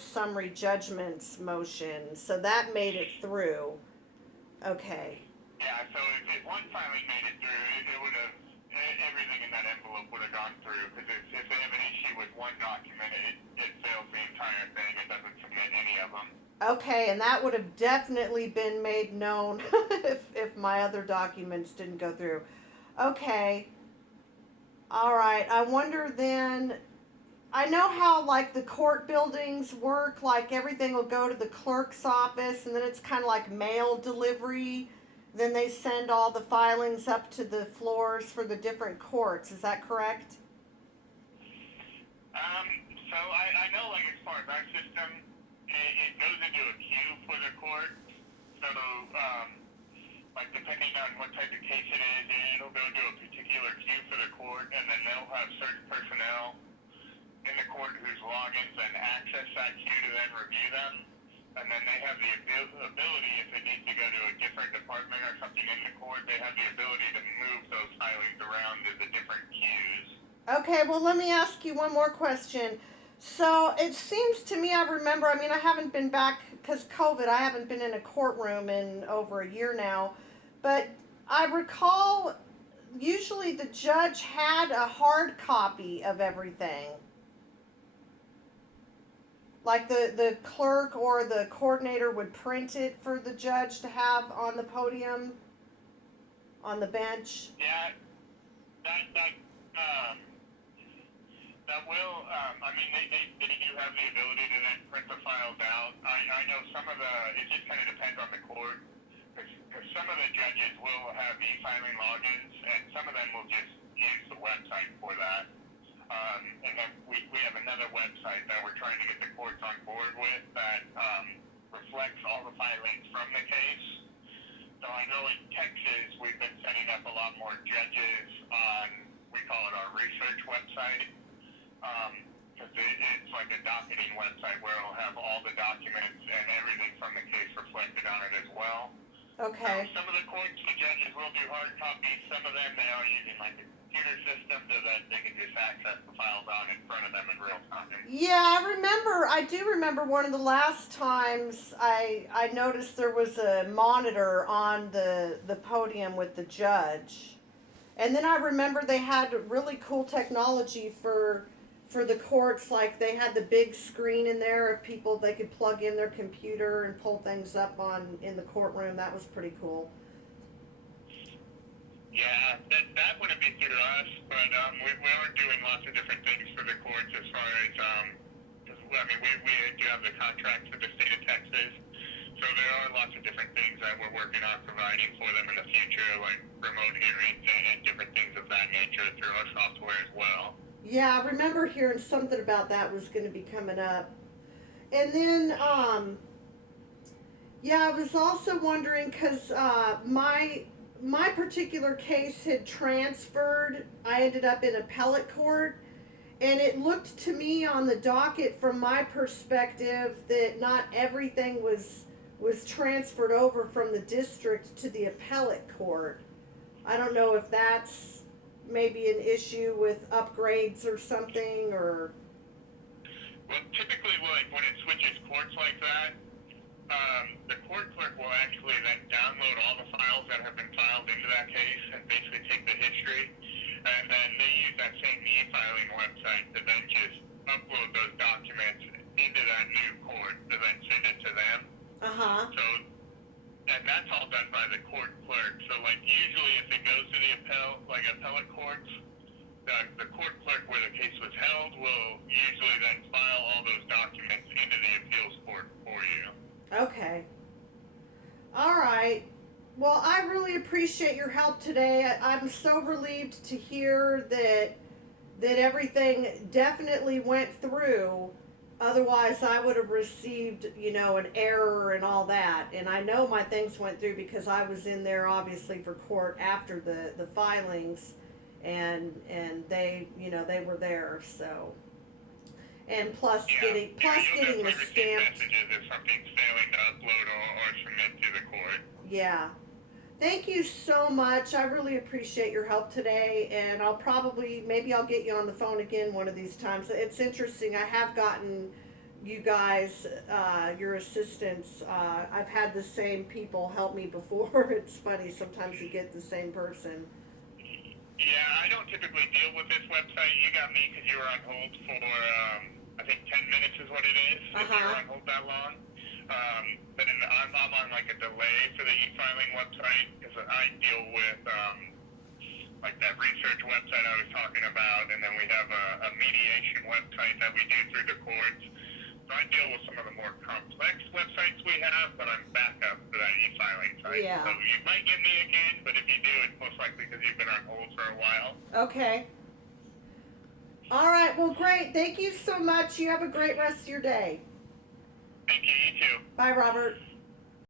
summary judgments motion, so that made it through. Okay. Yeah, so if one filing made it through, it would have, everything in that envelope would have gone through, because if they have an issue with one document, it fails the entire thing. It doesn't submit any of them. Okay, and that would have definitely been made known if my other documents didn't go through. Okay. All right. I wonder then, I know how like the court buildings work, like everything will go to the clerk's office and then it's kind of like mail delivery. Then they send all the filings up to the floors for the different courts. Is that correct? So I know, like, as far as our system, it goes into a queue for the court. So, like, depending on what type of case it is, it'll go to a particular queue for the court, and then they'll have certain personnel in the court whose logins and access that queue to then review them. And then they have the ability, if it needs to go to a different department or something in the court, they have the ability to move those filings around to the different queues. Okay, well, let me ask you one more question. So it seems to me, I remember, I mean, I haven't been back because COVID, I haven't been in a courtroom in over a year now, but I recall usually the judge had a hard copy of everything. Like the clerk or the coordinator would print it for the judge to have on the podium, on the bench. Yeah, that will, I mean, they do have the ability to then print the files out. I know some of it just kind of depends on the court, because some of the judges will have e-filing logins, and some of them will just use the website for that. And then we have another website that we're trying to get the courts on board with that reflects all the filings from the case. So I know in Texas we've been setting up a lot more judges on, we call it our research website, because it's like a docketing website where it'll have all the documents and everything from the case reflected on it as well. Okay. Some of the courts, the judges will do hard copies. Some of them, they are using like a computer system so that they can just access the files out in front of them in real time. Yeah, I do remember one of the last times I noticed there was a monitor on the podium with the judge. And then I remember they had really cool technology for the courts, like they had the big screen in there of people they could plug in their computer and pull things up on in the courtroom. That was pretty cool. Yeah, that wouldn't be through us, but we are doing lots of different things for the courts as far as, I mean, we do have the contract with the state of Texas, so there are lots of different things that we're working on providing for them in the future, like remote hearings and different things of that nature through our software as well. Yeah, I remember hearing something about that was going to be coming up. And then, yeah, I was also wondering because my particular case had transferred. I ended up in appellate court, and it looked to me on the docket from my perspective that not everything was transferred over from the district to the appellate court. I don't know if that's maybe an issue with upgrades or something, or... Well, typically, like, when it switches courts like that, the court clerk will actually then download all the files that have been filed into that case and basically take the history, and then they use that same e-filing website to then just upload those documents into that new court to then send it to them. Uh-huh. So, and that's all done by the court clerk. So, like, usually if it goes to the appellate courts, the court clerk where the case was held will usually then file all those documents into the appeals court for you. Okay. All right. Well, I really appreciate your help today. I'm so relieved to hear that everything definitely went through. Otherwise, I would have received, an error and all that. And I know my things went through because I was in there, obviously, for court after the filings, and they, they were there. So, and plus getting the stamped. Messages if something's failing to upload or submit to the court. Yeah. Thank you so much. I really appreciate your help today, and maybe I'll get you on the phone again one of these times. It's interesting. I have gotten, you guys, your assistants. I've had the same people help me before. It's funny, sometimes you get the same person. Yeah, I don't typically deal with this website. You got me because you were on hold for, I think 10 minutes is what it is. If you were on hold that long. But I'm on like a delay for the e-filing website because I deal with, like that research website I was talking about, and then we have a mediation website that we do through the courts. So I deal with some of the more complex websites we have, but I'm back up for that e-filing site. Yeah. So you might get me again, but if you do, it's most likely because you've been on hold for a while. Okay. All right. Well, great. Thank you so much. You have a great rest of your day. Thank you. You too. Bye, Robert.